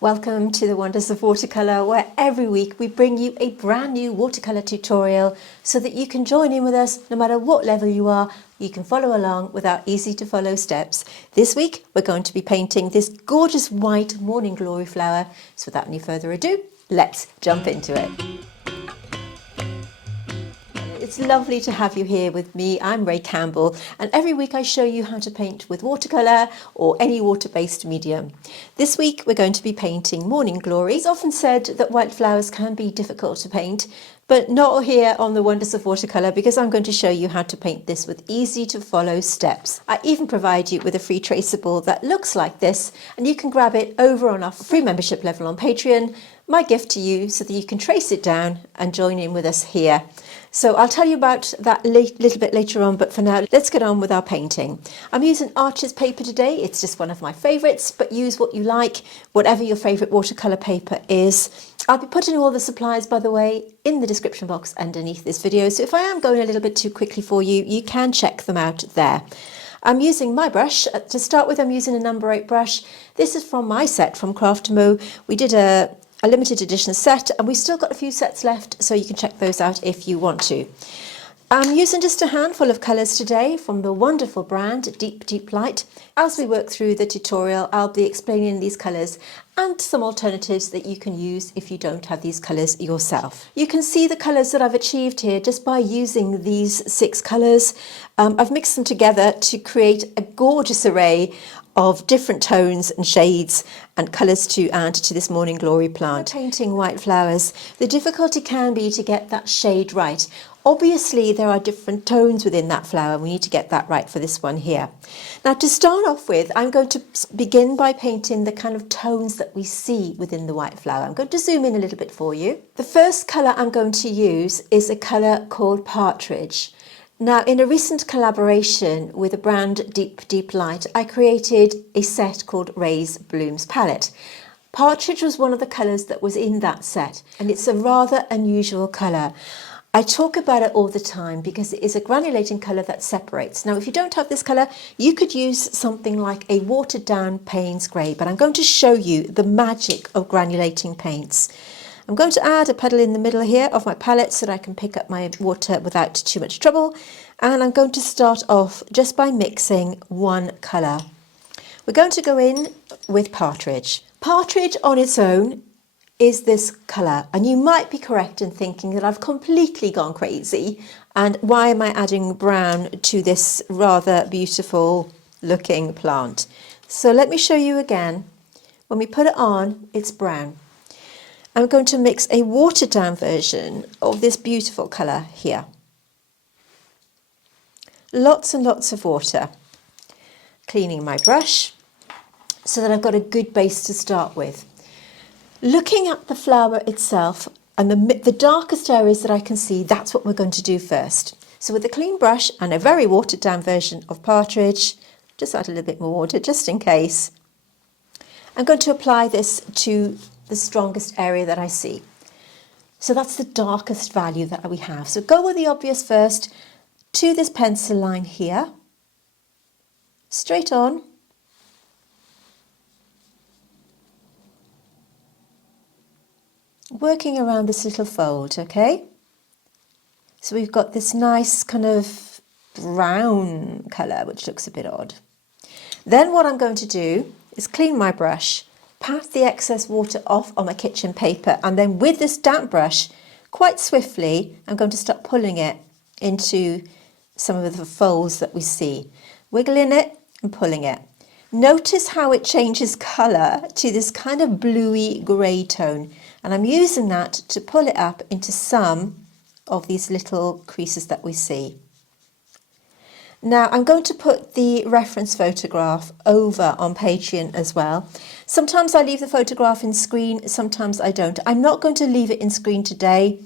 Welcome to the Wonders of Watercolour, where every week we bring you a brand new watercolour tutorial so that you can join in with us no matter what level you are. You can follow along with our easy to follow steps. This week we're going to be painting this gorgeous white morning glory flower. So without any further ado, let's jump into it. It's lovely to have you here with me. I'm Ray Campbell, and every week I show you how to paint with watercolour or any water-based medium. This week we're going to be painting Morning Glory. It's often said that white flowers can be difficult to paint, but not here on the Wonders of Watercolour, because I'm going to show you how to paint this with easy to follow steps. I even provide you with a free traceable that looks like this, and you can grab it over on our free membership level on Patreon. My gift to you so that you can trace it down and join in with us here. So I'll tell you about that a little bit later on, but for now, let's get on with our painting. I'm using Arches paper today. It's just one of my favourites, but use what you like, whatever your favourite watercolour paper is. I'll be putting all the supplies, by the way, in the description box underneath this video. So if I am going a little bit too quickly for you, you can check them out there. I'm using my brush. To start with, I'm using a number 8 brush. This is from my set from Craftamo. We did a limited edition set, and we've still got a few sets left, so you can check those out if you want to. I'm using just a handful of colours today from the wonderful brand Deep Deep Light. As we work through the tutorial, I'll be explaining these colours and some alternatives that you can use if you don't have these colours yourself. You can see the colours that I've achieved here just by using these 6 colours. I've mixed them together to create a gorgeous array of different tones and shades and colours to add to this Morning Glory plant. When painting white flowers, the difficulty can be to get that shade right. Obviously there are different tones within that flower. We need to get that right for this one here. Now, to start off with, I'm going to begin by painting the kind of tones that we see within the white flower. I'm going to zoom in a little bit for you. The first colour I'm going to use is a colour called Partridge. Now, in a recent collaboration with the brand Deep Deep Light, I created a set called Ray's Blooms Palette. Partridge was one of the colours that was in that set, and it's a rather unusual colour. I talk about it all the time because it is a granulating colour that separates. Now, if you don't have this colour, you could use something like a watered down Payne's Grey, but I'm going to show you the magic of granulating paints. I'm going to add a puddle in the middle here of my palette so that I can pick up my water without too much trouble. And I'm going to start off just by mixing one colour. We're going to go in with Partridge. Partridge on its own is this colour, and you might be correct in thinking that I've completely gone crazy and why am I adding brown to this rather beautiful looking plant. So let me show you again. When we put it on, it's brown. I'm going to mix a watered down version of this beautiful colour here. Lots and lots of water. Cleaning my brush so that I've got a good base to start with. Looking at the flower itself and the darkest areas that I can see, that's what we're going to do first. So with a clean brush and a very watered down version of Partridge, just add a little bit more water just in case. I'm going to apply this to the strongest area that I see. So that's the darkest value that we have. So go with the obvious first to this pencil line here, straight on. Working around this little fold, okay? So we've got this nice kind of brown colour, which looks a bit odd. Then what I'm going to do is clean my brush, pat the excess water off on my kitchen paper, and then with this damp brush, quite swiftly, I'm going to start pulling it into some of the folds that we see. Wiggling it and pulling it. Notice how it changes colour to this kind of bluey grey tone, and I'm using that to pull it up into some of these little creases that we see. Now I'm going to put the reference photograph over on Patreon as well. Sometimes I leave the photograph in screen, sometimes I don't. I'm not going to leave it in screen today.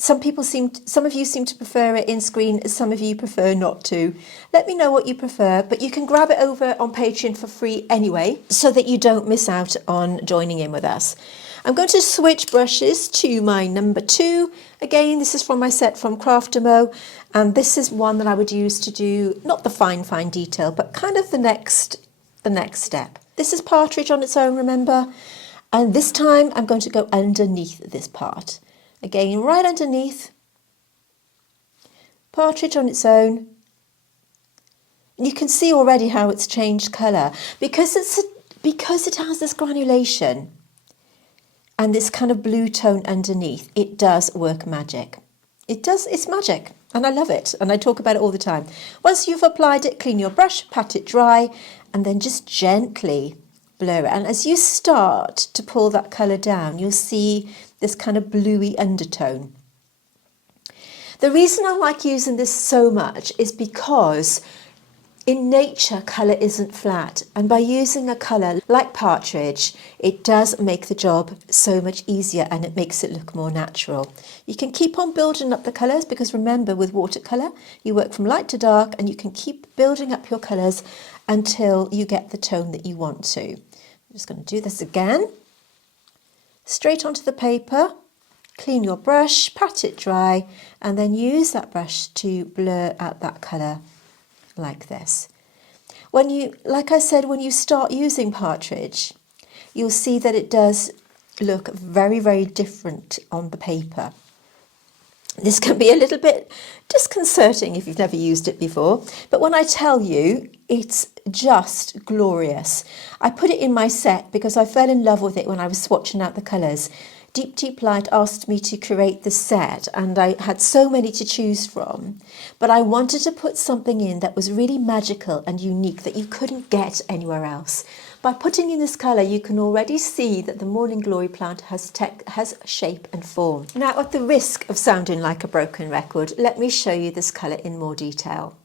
Some of you seem to prefer it in screen, some of you prefer not to. Let me know what you prefer, but you can grab it over on Patreon for free anyway, so that you don't miss out on joining in with us. I'm going to switch brushes to my number 2. Again, this is from my set from Craftamo, and this is one that I would use to do not the fine detail, but kind of the next step. This is Partridge on its own, remember? And this time I'm going to go underneath this part. Again, right underneath. Partridge on its own. And you can see already how it's changed colour because it has this granulation and this kind of blue tone underneath. It does work magic. It's magic, and I love it, and I talk about it all the time. Once you've applied it, clean your brush, pat it dry, and then just gently blur it. And as you start to pull that colour down, you'll see this kind of bluey undertone. The reason I like using this so much is because in nature, colour isn't flat, and by using a colour like Partridge, it does make the job so much easier and it makes it look more natural. You can keep on building up the colours because remember, with watercolour, you work from light to dark and you can keep building up your colours until you get the tone that you want to. I'm just going to do this again. Straight onto the paper, clean your brush, pat it dry, and then use that brush to blur out that colour. Like this. Like I said, when you start using Partridge, you'll see that it does look very, very different on the paper. This can be a little bit disconcerting if you've never used it before, but when I tell you, it's just glorious. I put it in my set because I fell in love with it when I was swatching out the colours. Deep Deep Light asked me to create this set and I had so many to choose from, but I wanted to put something in that was really magical and unique that you couldn't get anywhere else. By putting in this colour, you can already see that the Morning Glory plant has shape and form. Now, at the risk of sounding like a broken record, let me show you this colour in more detail.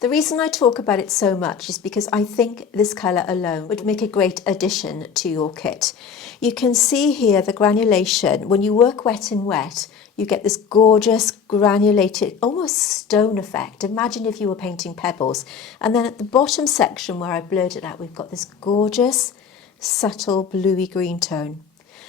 The reason I talk about it so much is because I think this colour alone would make a great addition to your kit. You can see here the granulation. When you work wet and wet, you get this gorgeous granulated, almost stone effect. Imagine if you were painting pebbles. And then at the bottom section where I blurred it out, we've got this gorgeous, subtle bluey green tone.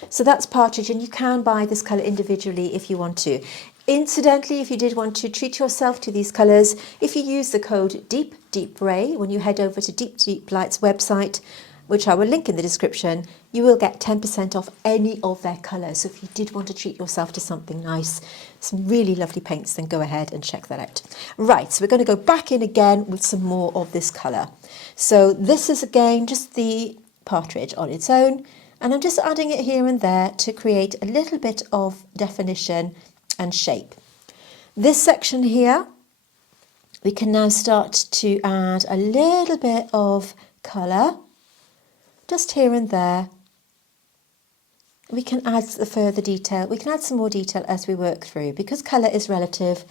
So that's Partridge, and you can buy this colour individually if you want to. Incidentally, if you did want to treat yourself to these colours, if you use the code DEEPDEEPRAE when you head over to Deep Deep Light's website, which I will link in the description, you will get 10% off any of their colours. So if you did want to treat yourself to something nice, some really lovely paints, then go ahead and check that out. Right, so we're going to go back in again with some more of this colour. So this is again just the Partridge on its own, and I'm just adding it here and there to create a little bit of definition and shape. This section here, we can now start to add a little bit of colour, just here and there. We can add the further detail, we can add some more detail as we work through. Because colour is relative,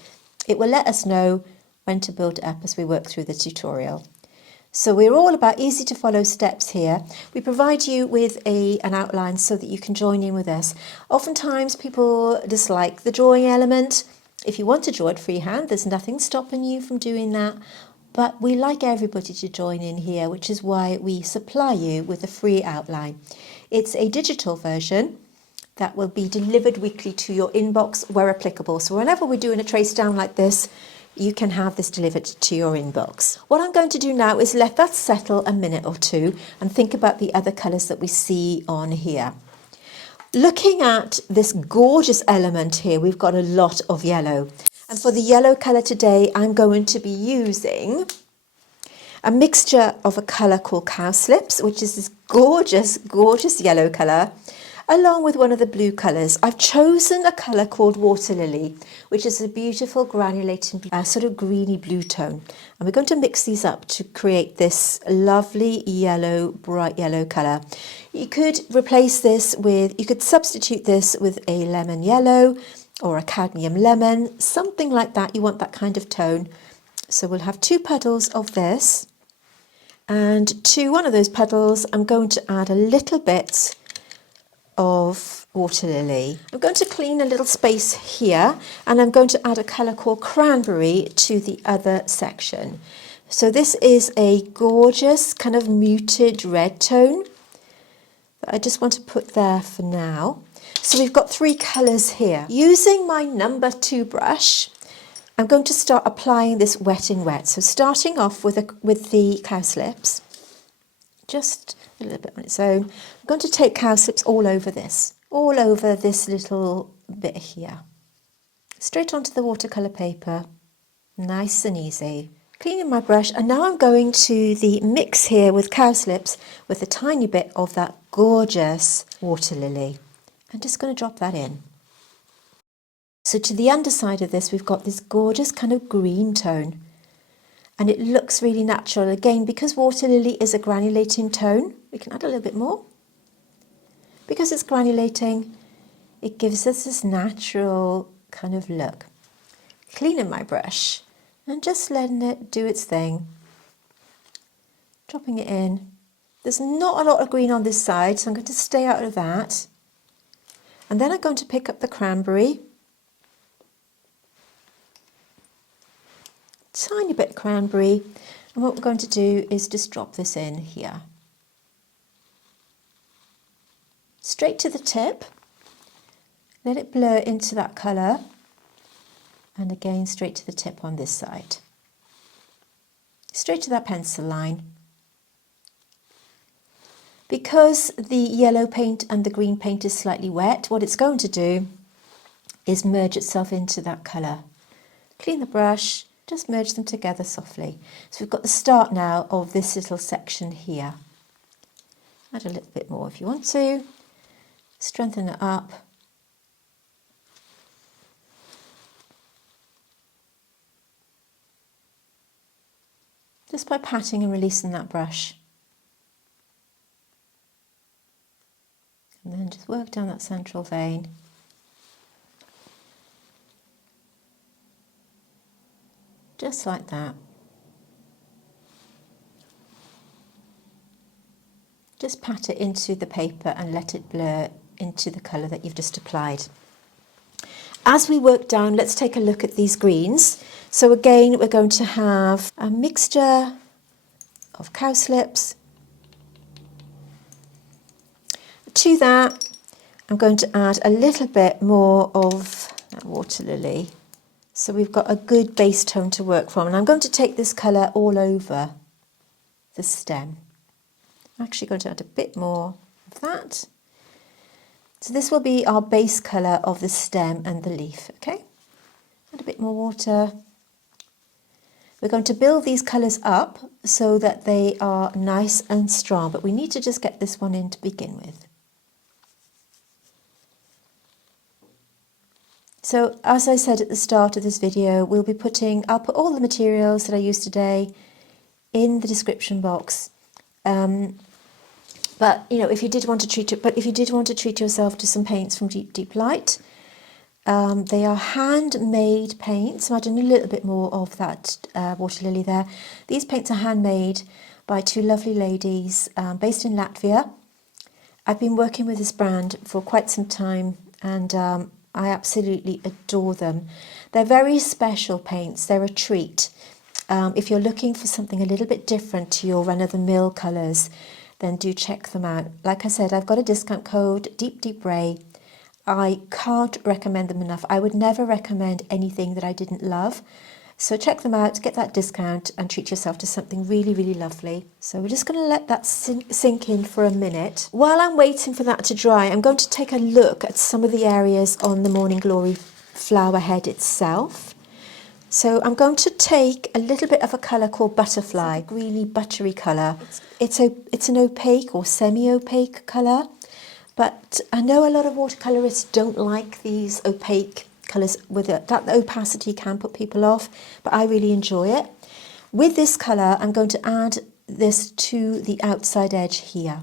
it will let us know when to build it up as we work through the tutorial. So we're all about easy to follow steps here. We provide you with an outline so that you can join in with us. Oftentimes people dislike the drawing element. If you want to draw it freehand, there's nothing stopping you from doing that. But we like everybody to join in here, which is why we supply you with a free outline. It's a digital version that will be delivered weekly to your inbox where applicable. So whenever we're doing a trace down like this, you can have this delivered to your inbox. What I'm going to do now is let that settle a minute or two and think about the other colours that we see on here. Looking at this gorgeous element here, we've got a lot of yellow. And for the yellow colour today, I'm going to be using a mixture of a colour called cowslips, which is this gorgeous, gorgeous yellow colour, along with one of the blue colours. I've chosen a colour called Waterlily, which is a beautiful granulating sort of greeny blue tone. And we're going to mix these up to create this lovely yellow, bright yellow colour. You could replace this with, you could substitute this with a lemon yellow or a cadmium lemon, something like that. You want that kind of tone. So we'll have 2 puddles of this. And to one of those puddles, I'm going to add a little bit of Waterlily. I'm going to clean a little space here, and I'm going to add a colour called Cranberry to the other section. So this is a gorgeous kind of muted red tone that I just want to put there for now. So we've got 3 colours here. Using my number 2 brush, I'm going to start applying this wet in wet. So starting off with the cowslips, just a little bit on its own. I'm going to take cowslips all over this little bit here. Straight onto the watercolour paper, nice and easy. Cleaning my brush, and now I'm going to the mix here with cowslips with a tiny bit of that gorgeous water lily. I'm just going to drop that in. So to the underside of this, we've got this gorgeous kind of green tone, and it looks really natural. Again, because water lily is a granulating tone, we can add a little bit more. Because it's granulating, it gives us this natural kind of look. Cleaning my brush and just letting it do its thing. Dropping it in. There's not a lot of green on this side, so I'm going to stay out of that. And then I'm going to pick up the cranberry. Tiny bit of cranberry. And what we're going to do is just drop this in here. Straight to the tip. Let it blur into that colour. And again, straight to the tip on this side. Straight to that pencil line. Because the yellow paint and the green paint is slightly wet, what it's going to do is merge itself into that colour. Clean the brush, just merge them together softly. So we've got the start now of this little section here. Add a little bit more if you want to. Strengthen it up. Just by patting and releasing that brush. And then just work down that central vein. Just like that. Just pat it into the paper and let it blur into the colour that you've just applied. As we work down, let's take a look at these greens. So again, we're going to have a mixture of cowslips. To that, I'm going to add a little bit more of that water lily. So we've got a good base tone to work from. And I'm going to take this colour all over the stem. I'm actually going to add a bit more of that. So this will be our base colour of the stem and the leaf, okay? Add a bit more water. We're going to build these colours up so that they are nice and strong, but we need to just get this one in to begin with. So as I said at the start of this video, I'll put all the materials that I used today in the description box. But you know, if you did want to treat yourself to some paints from Deep Light, they are handmade paints. I'm adding a little bit more of that water lily there. These paints are handmade by two lovely ladies based in Latvia. I've been working with this brand for quite some time, and I absolutely adore them. They're very special paints. They're a treat. If you're looking for something a little bit different to your run-of-the-mill colours, then do check them out. Like I said, I've got a discount code, DEEPDEEPRAE. I can't recommend them enough. I would never recommend anything that I didn't love. So check them out, get that discount, and treat yourself to something really, really lovely. So we're just going to let that sink in for a minute. While I'm waiting for that to dry, I'm going to take a look at some of the areas on the Morning Glory flower head itself. So I'm going to take a little bit of a colour called Butterfly, a really buttery colour. It's an opaque or semi-opaque colour, but I know a lot of watercolourists don't like these opaque colours with it. That opacity can put people off, but I really enjoy it. With this colour, I'm going to add this to the outside edge here.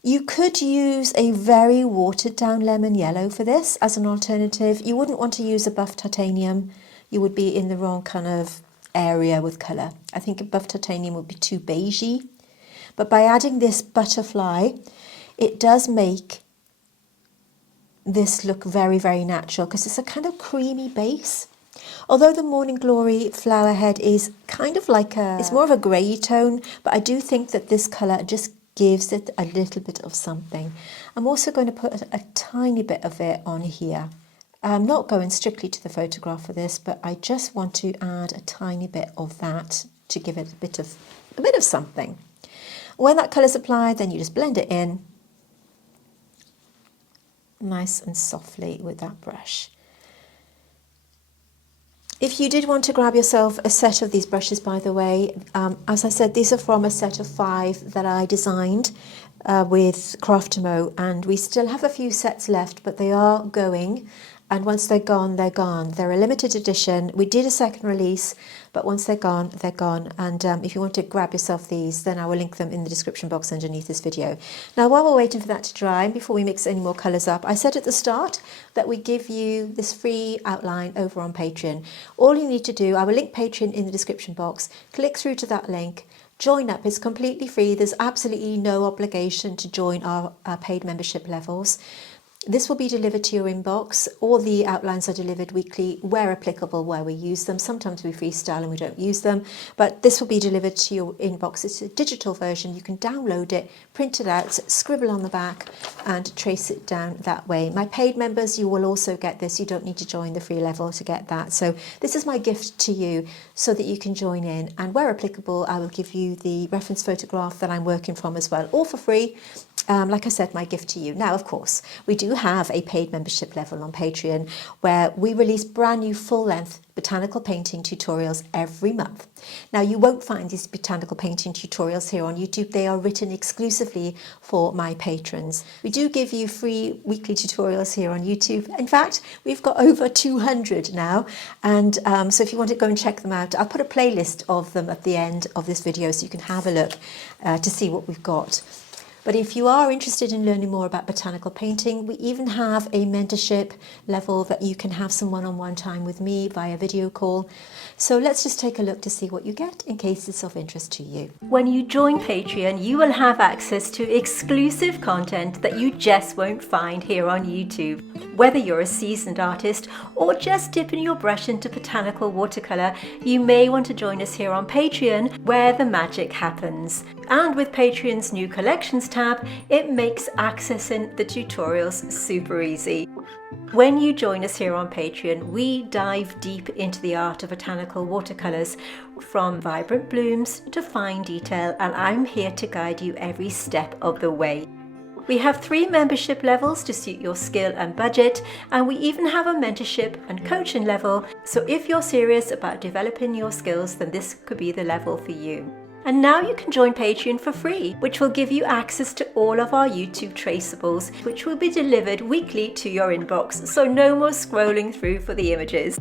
You could use a very watered down lemon yellow for this as an alternative. You wouldn't want to use a buff titanium. You would be in the wrong kind of area with colour. I think a buff titanium would be too beigey. But by adding this Butterfly, it does make this look very, very natural because it's a kind of creamy base. Although the Morning Glory flower head is kind of like it's more of a grey tone, but I do think that this colour just gives it a little bit of something. I'm also going to put a tiny bit of it on here. I'm not going strictly to the photograph for this, but I just want to add a tiny bit of that to give it a bit of something. When that colour's applied, then you just blend it in nice and softly with that brush. If you did want to grab yourself a set of these brushes, by the way, as I said, these are from a set of 5 that I designed with Craftamo, and we still have a few sets left, but they are going, and once they're gone, they're gone. They're a limited edition. We did a second release, but once they're gone, they're gone. And if you want to grab yourself these, then I will link them in the description box underneath this video. Now, while we're waiting for that to dry, before we mix any more colours up, I said at the start that we give you this free outline over on Patreon. All you need to do, I will link Patreon in the description box, click through to that link, join up. It's completely free. There's absolutely no obligation to join our paid membership levels. This will be delivered to your inbox. All the outlines are delivered weekly where applicable, where we use them. Sometimes we freestyle and we don't use them, but this will be delivered to your inbox. It's a digital version. You can download it, print it out, scribble on the back and trace it down that way. My paid members, you will also get this. You don't need to join the free level to get that. So this is my gift to you so that you can join in, and where applicable, I will give you the reference photograph that I'm working from as well, all for free. Like I said, my gift to you. Now, of course, we do have a paid membership level on Patreon where we release brand new full-length botanical painting tutorials every month. Now, you won't find these botanical painting tutorials here on YouTube. They are written exclusively for my patrons. We do give you free weekly tutorials here on YouTube. In fact, we've got over 200 now. And so if you want to go and check them out, I'll put a playlist of them at the end of this video so you can have a look to see what we've got. But if you are interested in learning more about botanical painting, we even have a mentorship level that you can have some one-on-one time with me via video call. So let's just take a look to see what you get in case it's of interest to you. When you join Patreon, you will have access to exclusive content that you just won't find here on YouTube. Whether you're a seasoned artist or just dipping your brush into botanical watercolour, you may want to join us here on Patreon where the magic happens. And with Patreon's new collections tab, it makes accessing the tutorials super easy. When you join us here on Patreon, we dive deep into the art of botanical watercolours, from vibrant blooms to fine detail, and I'm here to guide you every step of the way. We have 3 membership levels to suit your skill and budget, and we even have a mentorship and coaching level, so if you're serious about developing your skills, then this could be the level for you. And now you can join Patreon for free, which will give you access to all of our YouTube traceables, which will be delivered weekly to your inbox, so no more scrolling through for the images.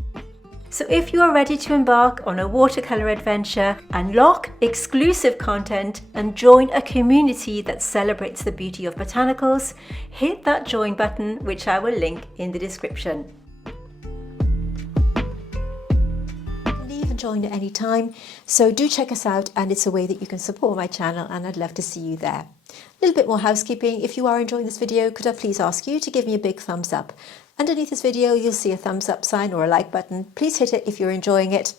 So if you are ready to embark on a watercolour adventure, unlock exclusive content and join a community that celebrates the beauty of botanicals, hit that join button, which I will link in the description. Join at any time, so do check us out, and it's a way that you can support my channel, and I'd love to see you there. A little bit more housekeeping. If you are enjoying this video, could I please ask you to give me a big thumbs up? Underneath this video you'll see a thumbs up sign or a like button. Please hit it if you're enjoying it.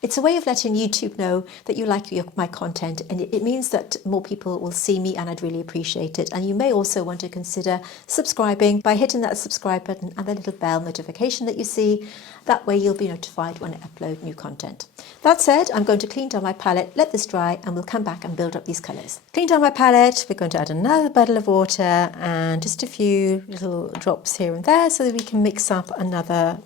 It's a way of letting YouTube know that you like my content, and it means that more people will see me, and I'd really appreciate it. And you may also want to consider subscribing by hitting that subscribe button and the little bell notification that you see. That way you'll be notified when I upload new content. That said, I'm going to clean down my palette, let this dry, and we'll come back and build up these colours. Clean down my palette, we're going to add another bottle of water and just a few little drops here and there so that we can mix up another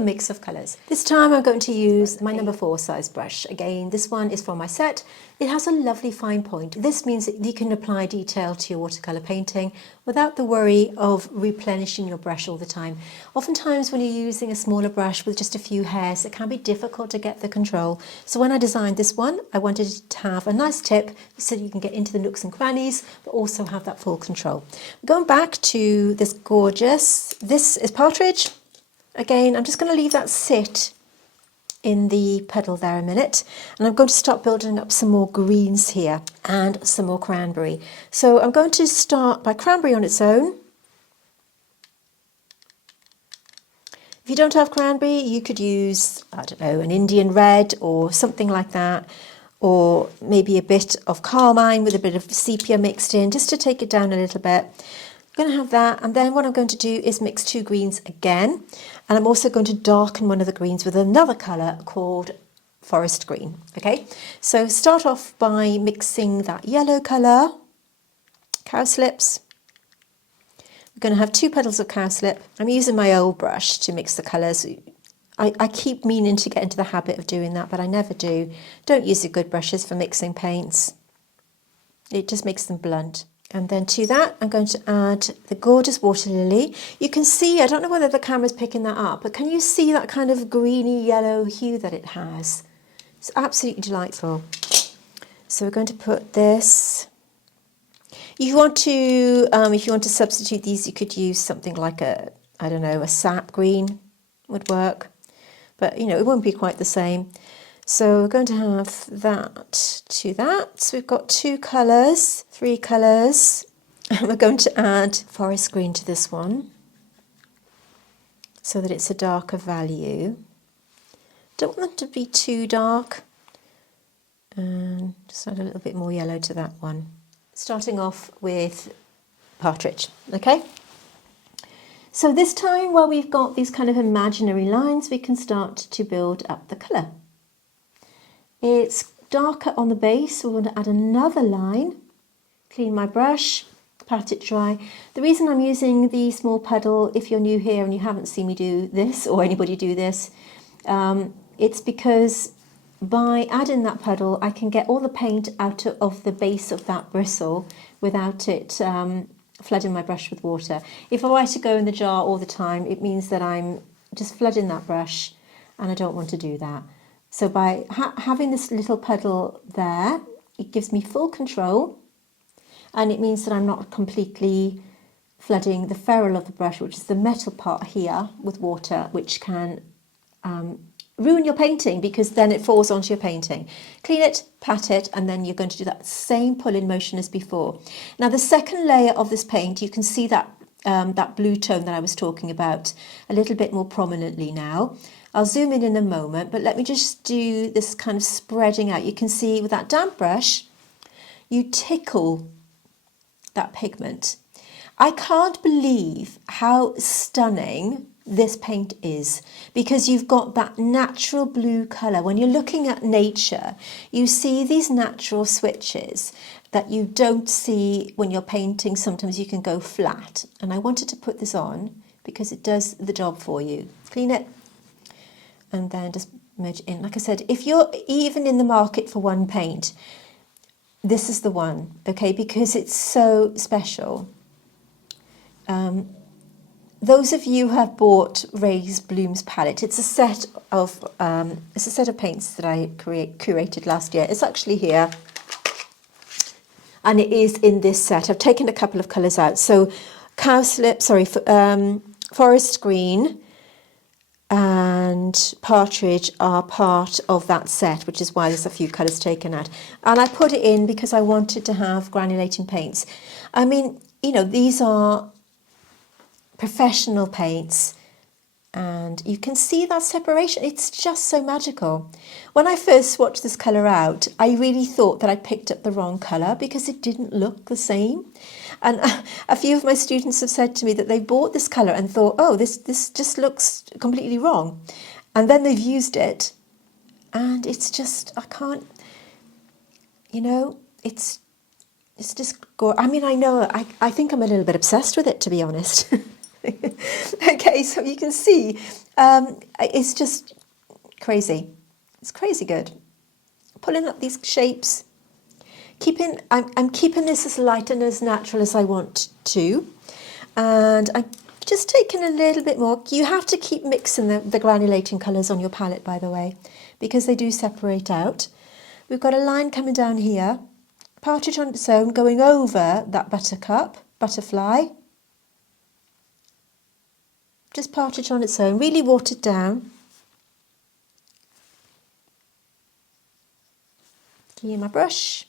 mix of colours. This time I'm going to use my number 4 size brush. Again, this one is from my set. It has a lovely fine point. This means that you can apply detail to your watercolour painting without the worry of replenishing your brush all the time. Oftentimes when you're using a smaller brush with just a few hairs, it can be difficult to get the control. So when I designed this one, I wanted it to have a nice tip so you can get into the nooks and crannies, but also have that full control. Going back to this gorgeous, this is Partridge. Again, I'm just going to leave that sit in the puddle there a minute, and I'm going to start building up some more greens here and some more cranberry. So I'm going to start by cranberry on its own. If you don't have cranberry, you could use, I don't know, an Indian red or something like that, or maybe a bit of carmine with a bit of sepia mixed in, just to take it down a little bit. I'm going to have that, and then what I'm going to do is mix 2 greens again, and I'm also going to darken one of the greens with another colour called forest green. Okay, so start off by mixing that yellow colour, cowslips. We're going to have 2 petals of cowslip. I'm using my old brush to mix the colours. I keep meaning to get into the habit of doing that, but I never do. Don't use the good brushes for mixing paints. It just makes them blunt. And then to that, I'm going to add the gorgeous water lily. You can see, I don't know whether the camera's picking that up, but can you see that kind of greeny yellow hue that it has? It's absolutely delightful. So we're going to put this. If you want to substitute these, you could use something like a sap green would work. But, you know, it won't be quite the same. So we're going to have that to that. So we've got 2 colours, 3 colours. And we're going to add forest green to this one so that it's a darker value. Don't want them to be too dark. And just add a little bit more yellow to that one. Starting off with Partridge, okay? So this time, while we've got these kind of imaginary lines, we can start to build up the colour. It's darker on the base, so we want to add another line. Clean my brush, pat it dry. The reason I'm using the small puddle, if you're new here and you haven't seen me do this, or anybody do this, it's because by adding that puddle, I can get all the paint out of the base of that bristle without it flooding my brush with water. If I were to go in the jar all the time, it means that I'm just flooding that brush, and I don't want to do that. So by having this little puddle there, it gives me full control, and it means that I'm not completely flooding the ferrule of the brush, which is the metal part here, with water, which can ruin your painting, because then it falls onto your painting. Clean it, pat it, and then you're going to do that same pull-in motion as before. Now the second layer of this paint, you can see that that blue tone that I was talking about a little bit more prominently now. I'll zoom in a moment, but let me just do this kind of spreading out. You can see with that damp brush, you tickle that pigment. I can't believe how stunning this paint is, because you've got that natural blue colour. When you're looking at nature, you see these natural switches that you don't see when you're painting. Sometimes you can go flat, and I wanted to put this on because it does the job for you. Clean it and then just merge in. Like I said, if you're even in the market for one paint, this is the one, okay, because it's so special. Those of you who have bought Ray's Blooms palette, it's a set of paints that I curated last year. It's actually here, and it is in this set. I've taken a couple of colours out. So forest green and Partridge are part of that set, which is why there's a few colours taken out. And I put it in because I wanted to have granulating paints. I mean, you know, these are professional paints, and you can see that separation. It's just so magical. When I first swatched this colour out, I really thought that I picked up the wrong colour because it didn't look the same. And a few of my students have said to me that they bought this colour and thought, oh, this just looks completely wrong. And then they've used it, and it's just, I can't, you know, it's just gorgeous. I mean, I know, I think I'm a little bit obsessed with it, to be honest. Okay, so you can see it's just crazy. It's crazy good. Pulling up these shapes, I'm keeping this as light and as natural as I want to, and I'm just taking a little bit more. You have to keep mixing the granulating colours on your palette, by the way, because they do separate out. We've got a line coming down here, Partridge on its own, going over that butterfly. Just Partridge on its own, really watered down. Here my brush.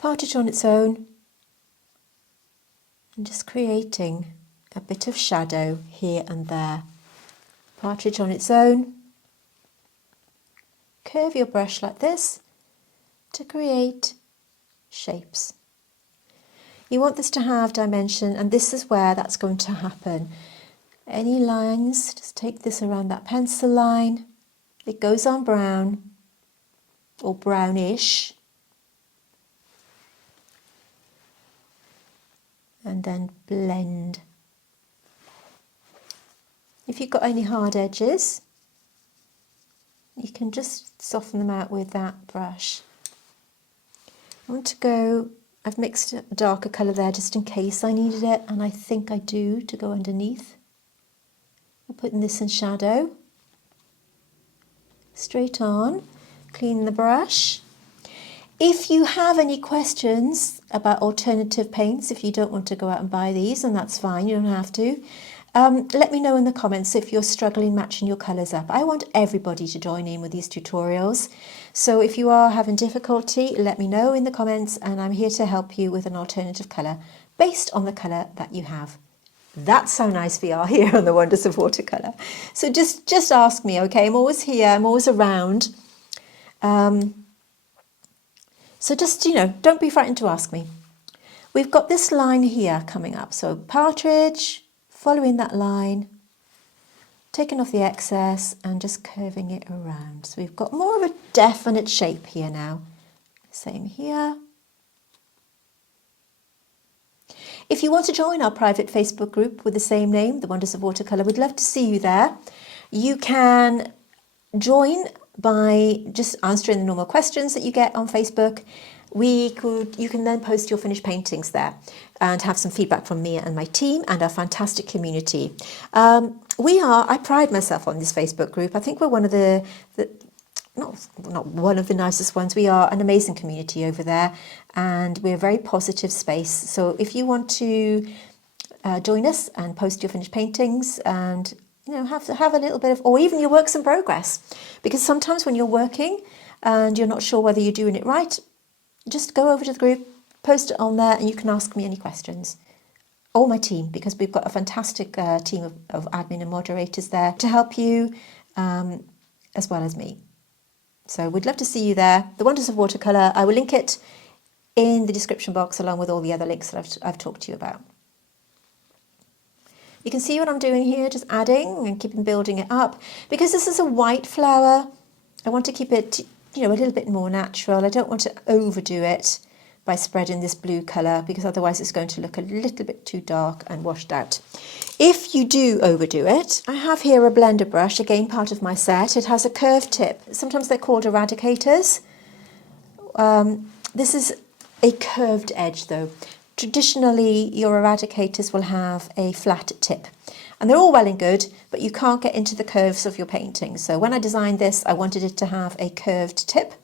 Partridge on its own. And just creating a bit of shadow here and there. Partridge on its own. Curve your brush like this to create shapes. You want this to have dimension, and this is where that's going to happen. Any lines, just take this around that pencil line. It goes on brown or brownish. And then blend. If you've got any hard edges, you can just soften them out with that brush. I want to go, I've mixed a darker colour there just in case I needed it, and I think I do, to go underneath. I'm putting this in shadow. Straight on, clean the brush. If you have any questions about alternative paints, if you don't want to go out and buy these, and that's fine, you don't have to, let me know in the comments if you're struggling matching your colours up. I want everybody to join in with these tutorials. So if you are having difficulty, let me know in the comments, and I'm here to help you with an alternative colour based on the colour that you have. That's how nice we are here on the Wonders of Watercolour. So just ask me, okay? I'm always here, I'm always around. So just, don't be frightened to ask me. We've got this line here coming up. So Partridge, following that line, taking off the excess and just curving it around. So we've got more of a definite shape here now. Same here. If you want to join our private Facebook group with the same name, The Wonders of Watercolour, we'd love to see you there. You can join by just answering the normal questions that you get on Facebook. You can then post your finished paintings there and have some feedback from me and my team and our fantastic community. I pride myself on this Facebook group. I think we're one of not one of the nicest ones. We are an amazing community over there, and we're a very positive space. So if you want to join us and post your finished paintings and have a little bit of, or even your works in progress, because sometimes when you're working and you're not sure whether you're doing it right, just go over to the group, post it on there, and you can ask me any questions. Or my team, because we've got a fantastic team of admin and moderators there to help you, as well as me. So we'd love to see you there. The Wonders of Watercolour, I will link it in the description box along with all the other links that I've talked to you about. You can see what I'm doing here, just adding and keeping building it up. Because this is a white flower, I want to keep it, a little bit more natural. I don't want to overdo it by spreading this blue colour, because otherwise it's going to look a little bit too dark and washed out. If you do overdo it, I have here a blender brush, again part of my set. It has a curved tip. Sometimes they're called eradicators. This is a curved edge though. Traditionally, your eradicators will have a flat tip. And they're all well and good, but you can't get into the curves of your painting. So when I designed this, I wanted it to have a curved tip,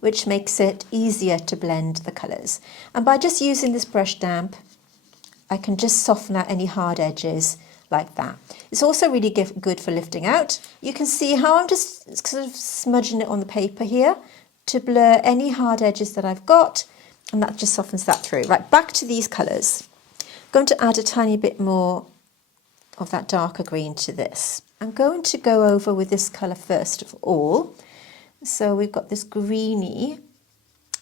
which makes it easier to blend the colours. And by just using this brush damp, I can just soften out any hard edges like that. It's also really good for lifting out. You can see how I'm just sort of smudging it on the paper here to blur any hard edges that I've got, and that just softens that through. Right, back to these colours. I'm going to add a tiny bit more of that darker green to this. I'm going to go over with this colour first of all. So we've got this greeny,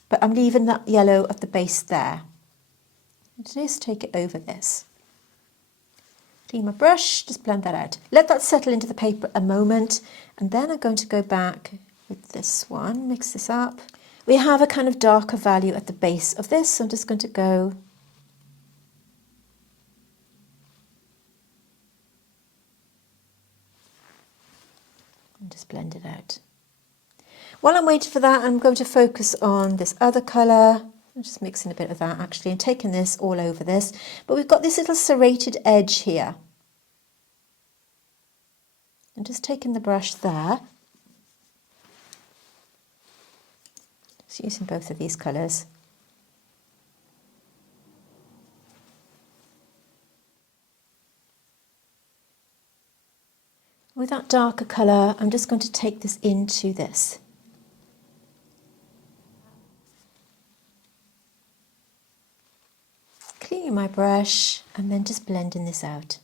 but I'm leaving that yellow at the base there. Just take it over this. Clean my brush, just blend that out. Let that settle into the paper a moment, and then I'm going to go back with this one, mix this up. We have a kind of darker value at the base of this, so I'm just going to go and just blend it out. While I'm waiting for that, I'm going to focus on this other colour. I'm just mixing a bit of that actually and taking this all over this. But we've got this little serrated edge here. I'm just taking the brush there. Just using both of these colours. With that darker colour, I'm just going to take this into this. Cleaning my brush and then just blending this out.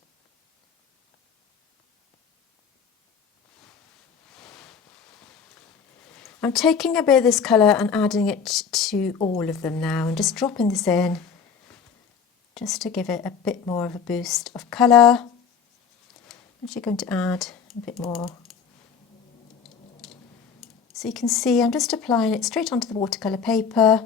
I'm taking a bit of this colour and adding it to all of them now and just dropping this in just to give it a bit more of a boost of colour. actually going to add a bit more. So you can see I'm just applying it straight onto the watercolour paper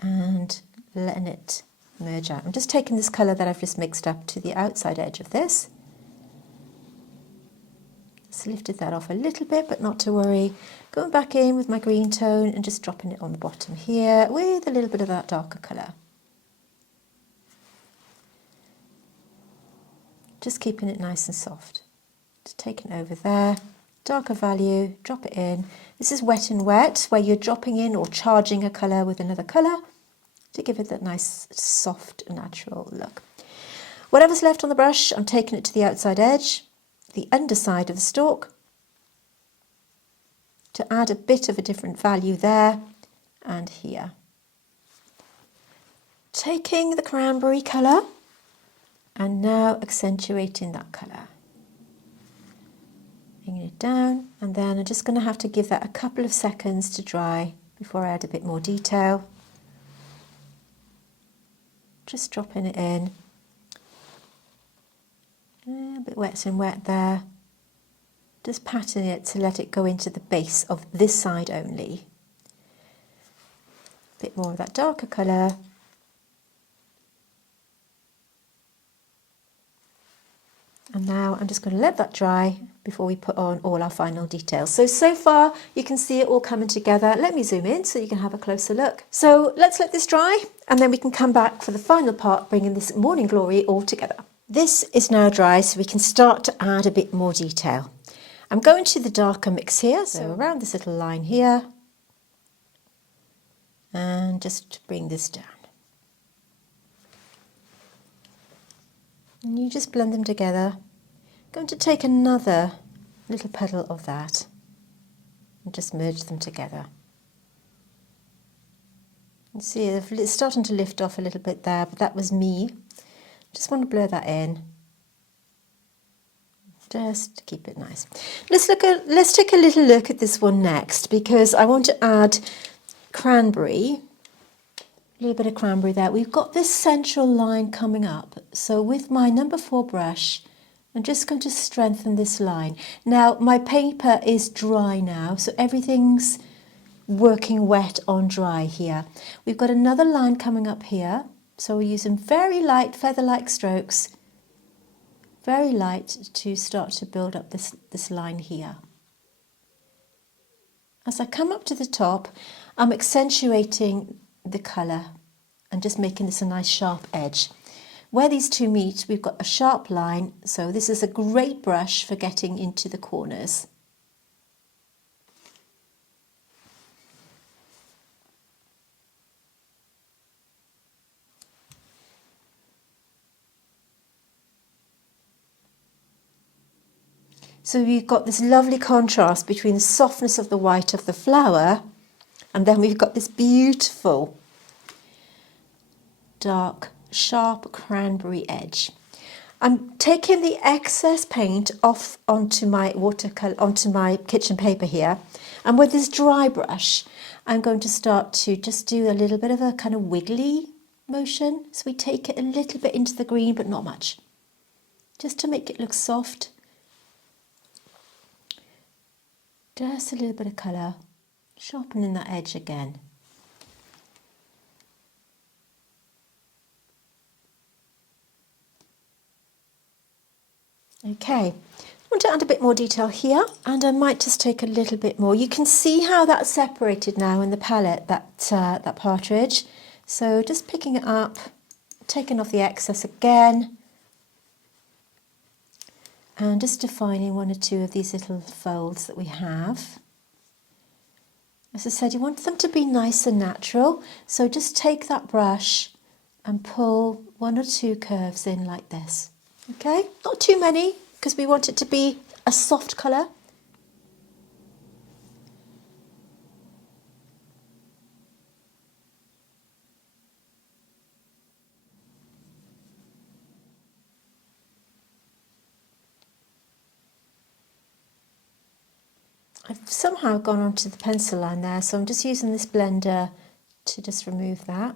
and letting it merge out. I'm just taking this colour that I've just mixed up to the outside edge of this. Just lifted that off a little bit, but not to worry. Going back in with my green tone and just dropping it on the bottom here with a little bit of that darker colour. Just keeping it nice and soft. Just taking it over there, darker value, drop it in. This is wet and wet, where you're dropping in or charging a colour with another colour to give it that nice, soft, natural look. Whatever's left on the brush, I'm taking it to the outside edge, the underside of the stalk, to add a bit of a different value there and here. Taking the cranberry colour and now accentuating that colour. Bringing it down, and then I'm just going to have to give that a couple of seconds to dry before I add a bit more detail. Just dropping it in. A bit wet and wet there. Just patting it to let it go into the base of this side only. A bit more of that darker colour. And now I'm just going to let that dry before we put on all our final details. So far you can see it all coming together. Let me zoom in so you can have a closer look. So let's let this dry and then we can come back for the final part, bringing this morning glory all together. This is now dry, so we can start to add a bit more detail. I'm going to the darker mix here, so around this little line here, and just bring this down. And you just blend them together. I'm going to take another little petal of that and just merge them together. You see it's starting to lift off a little bit there, but that was me. Just want to blur that in. Just to keep it nice. Let's take a little look at this one next, because I want to add cranberry. A little bit of cranberry there. We've got this central line coming up. So with my number 4 brush, I'm just going to strengthen this line. Now my paper is dry now, so everything's working wet on dry here. We've got another line coming up here. So we're using very light feather-like strokes, very light, to start to build up this line here. As I come up to the top, I'm accentuating the colour and just making this a nice sharp edge. Where these two meet, we've got a sharp line, so this is a great brush for getting into the corners. So we've got this lovely contrast between the softness of the white of the flower, and then we've got this beautiful dark, sharp cranberry edge. I'm taking the excess paint off onto my watercolor, onto my kitchen paper here, and with this dry brush, I'm going to start to just do a little bit of a kind of wiggly motion. So we take it a little bit into the green, but not much, just to make it look soft. Just a little bit of colour, sharpening that edge again. Okay, I want to add a bit more detail here, and I might just take a little bit more. You can see how that's separated now in the palette, that partridge. So just picking it up, taking off the excess again, and just defining one or two of these little folds that we have. As I said, you want them to be nice and natural, so just take that brush and pull one or two curves in like this. Okay, not too many, because we want it to be a soft colour. I've somehow gone onto the pencil line there, so I'm just using this blender to just remove that.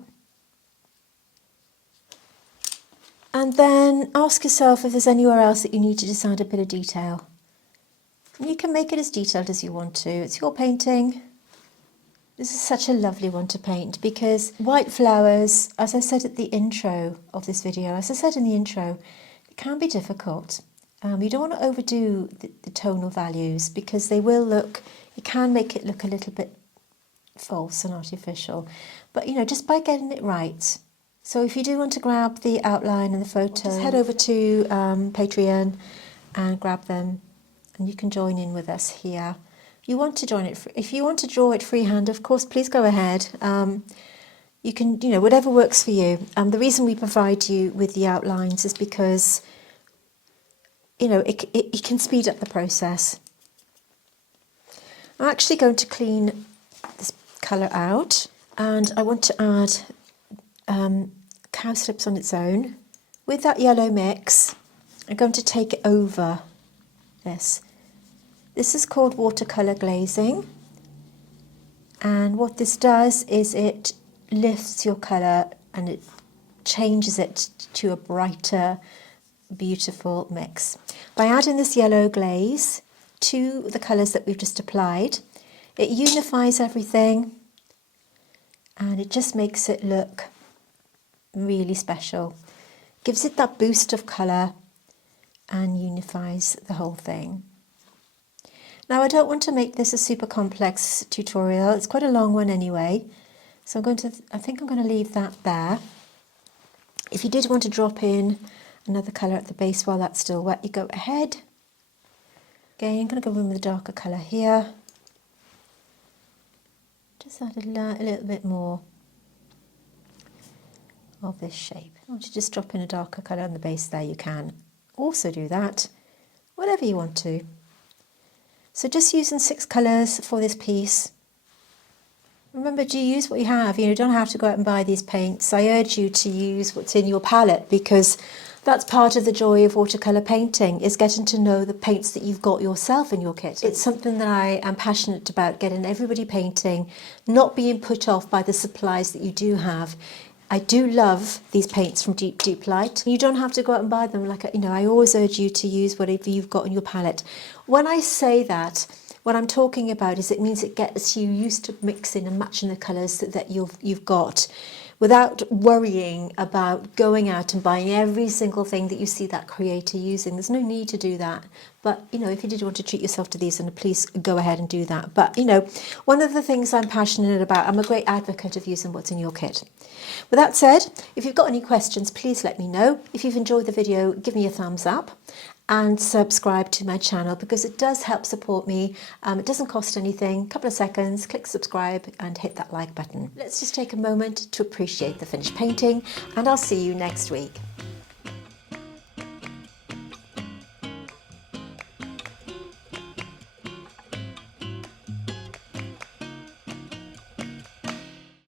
And then ask yourself if there's anywhere else that you need to just add a bit of detail. And you can make it as detailed as you want to. It's your painting. This is such a lovely one to paint because white flowers, as I said at the intro of this video, as I said in the intro, it can be difficult. You don't want to overdo the tonal values because they will look, it can make it look a little bit false and artificial. But, you know, just by getting it right. So if you do want to grab the outline and the photo, just head over to Patreon and grab them and you can join in with us here. You want to join it, if you want to draw it freehand, of course, please go ahead. You can, you know, whatever works for you. The reason we provide you with the outlines is because, you know, it can speed up the process. I'm actually going to clean this colour out and I want to add cowslips on its own. With that yellow mix, I'm going to take it over this. This is called watercolour glazing, and what this does is it lifts your colour and it changes it to a brighter, beautiful mix. By adding this yellow glaze to the colours that we've just applied, it unifies everything and it just makes it look really special. Gives it that boost of colour and unifies the whole thing. Now I don't want to make this a super complex tutorial, it's quite a long one anyway, so I think I'm going to leave that there. If you did want to drop in another colour at the base while that's still wet, you go ahead. Again, I'm going to go in with a darker colour here. Just add a little bit more of this shape. I want to just drop in a darker colour on the base there, you can also do that, whatever you want to. So just using 6 colours for this piece. Remember, do use what you have. You know, you don't have to go out and buy these paints. I urge you to use what's in your palette because that's part of the joy of watercolour painting, is getting to know the paints that you've got yourself in your kit. It's something that I am passionate about, getting everybody painting, not being put off by the supplies that you do have. I do love these paints from Deep Deep Light. You don't have to go out and buy them. Like, you know, I always urge you to use whatever you've got in your palette. When I say that, what I'm talking about is it means it gets you used to mixing and matching the colours that you've got without worrying about going out and buying every single thing that you see that creator using. There's no need to do that. But, you know, if you did want to treat yourself to these, then please go ahead and do that. But, you know, one of the things I'm passionate about, I'm a great advocate of using what's in your kit. With that said, if you've got any questions, please let me know. If you've enjoyed the video, give me a thumbs up and subscribe to my channel because it does help support me. It doesn't cost anything. A couple of seconds, click subscribe and hit that like button. Let's just take a moment to appreciate the finished painting and I'll see you next week.